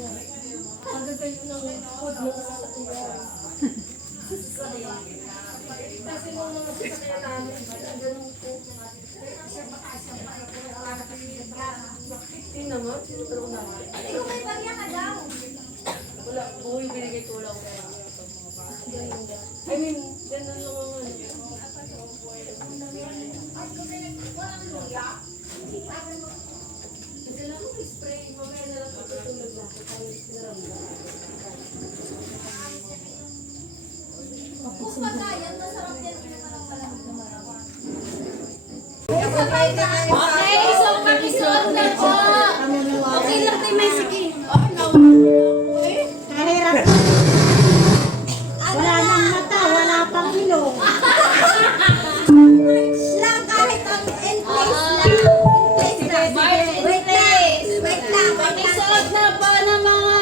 Pagkagayon ng food mo sa sasakyan. Kasi nung mga sasakyan namin, ganun po. Hindi naman, sinutulong namin. Ikaw may pagya ka daw. Wala, buhay binigay ko wala ko. I mean, ganun lang ang ano. Kasi lang ako spray, mamaya na lang patutulog na. Kaya sinaramdaman. Kung pagkayan, masarap yan naman ang Okay, so pakisuot na po. Okay lang tayo may sige. Kahirap. Wala nang mata, wala pang ilong. Lang kahit ang in place lang. Wait lang. Pakisuot na po ng mga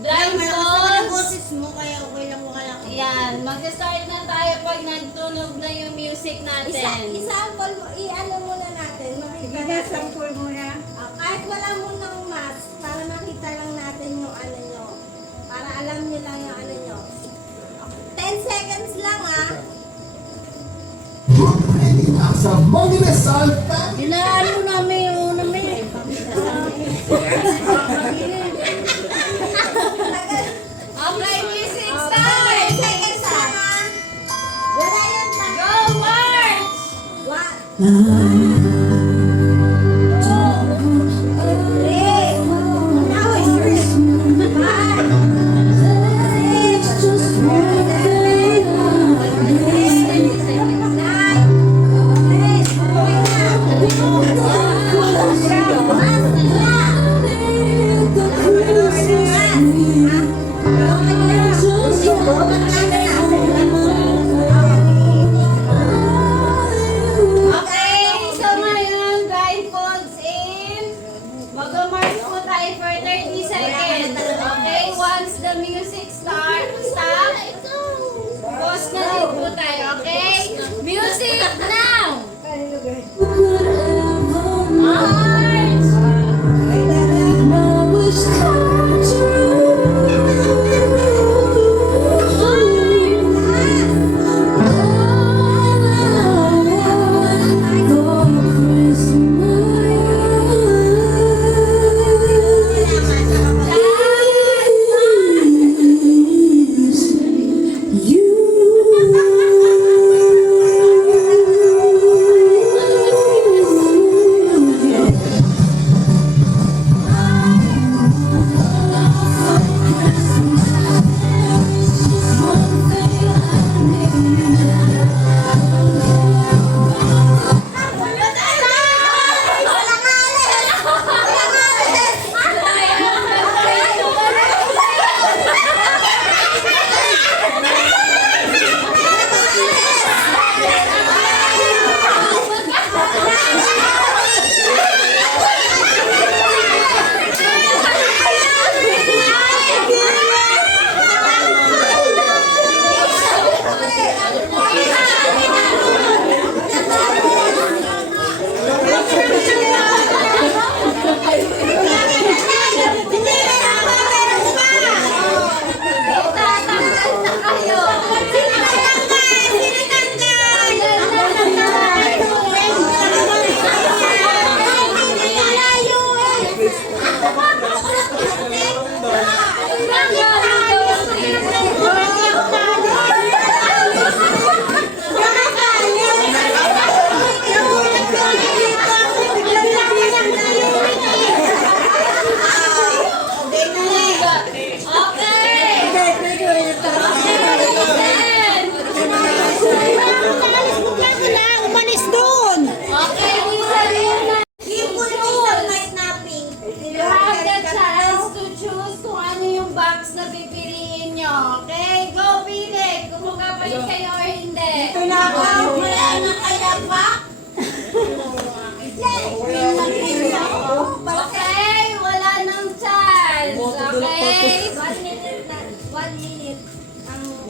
blindfold. mo kaya okay lang wala. Yan, mag-start na tayo pag nagtunog na yung music natin. I-sample mo, i-ano muna natin. Makita sample muna. Kahit wala mo ng mask, para makita lang natin yung ano nyo. Para alam nyo lang yung ano nyo. 10 seconds lang Nasa Monumental Family. Inaano namin yung una may. Okay, music start! 10 seconds lang Wala yan lang. Go, March! Okay, so ngayon, blindfolds in. Mag-march po tayo for 30 seconds. Okay, once the music starts, stop. Pause na din po tayo, okay? Music now! March!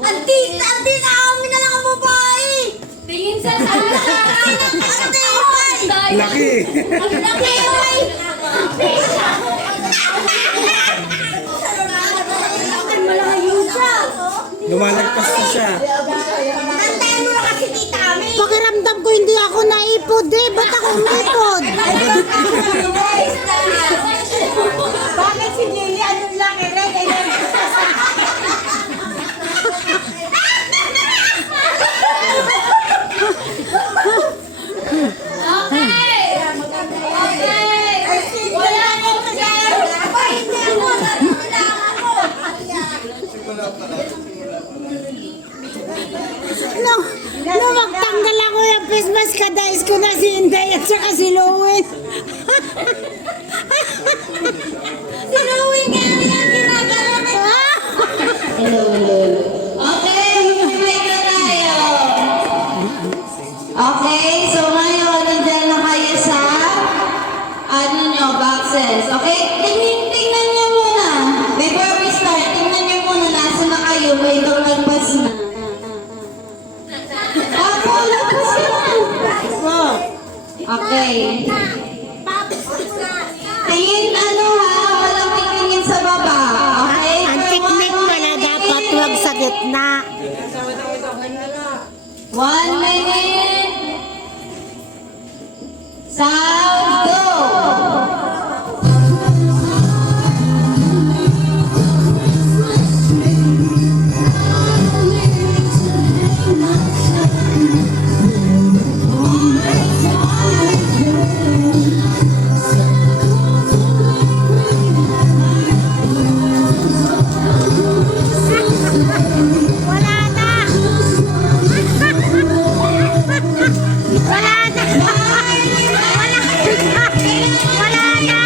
Ante na amin na lang ang babae. Tingin sa taas. Laki! Ang laki, oy. Lumalagpas na siya. Antayin mo na kasi tita Ami. Pakiramdam ko hindi ako naipod eh. Ba't ako umipod? Bakit si Lily? Anong laki rin? Okay! Okay! Wala akong share! Nung magtanggal ako yung face mask, kadais ko na si Inday at saka si Lois. Si Louie nga yan, ginagala na. Okay, mag-try na tayo. Okay, so ngayon, nandiyan na kayo sa boxes. Okay, tingnan nyo muna. Before we start, tingnan nyo muna, nasa na kayo, may itong nagpas na. Ako, lagpas na. Okay. Tingin walang tingin sa baba. Okay? Ang technique pala dapat huwag sa gitna. 1 minute. Sound go. Wala na! Wala na! Wala na!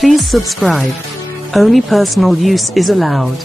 Please subscribe. Only personal use is allowed.